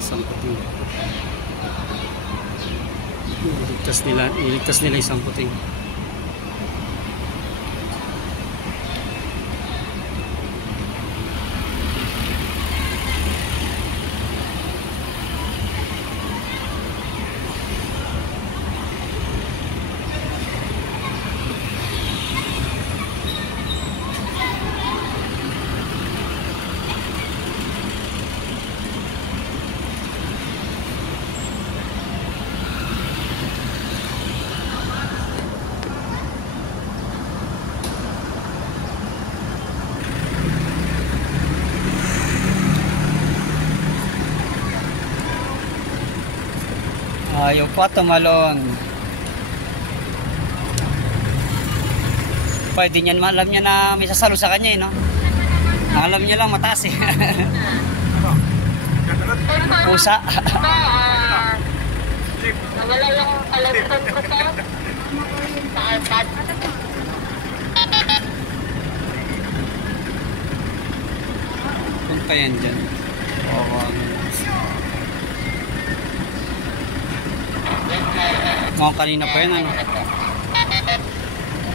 yung samputing. Iligtas nila yung samputing. Ayaw pa tumalon. Pwede niyan, alam niya na may sasalo sa kanya, no? Alam niya lang mataas eh. Pusa. Wala yung alam ko sa iPad. Punta yan dyan. Mga kanina pa yan, ano?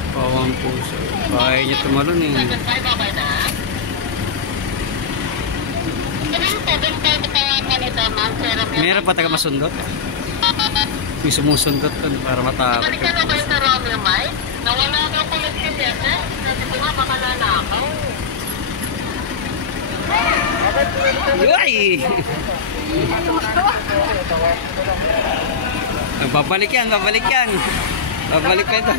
Bawang puso. Kaya niya tumalon eh. Meron pa taga masundot. May sumusundot para matakot. Balik ka na ba yung tarami, Mike? Nawala ka ko lang kasi yan. Sabi ko nga, baka nanakaw. Uy! Babalik yan. Babalik pa ito.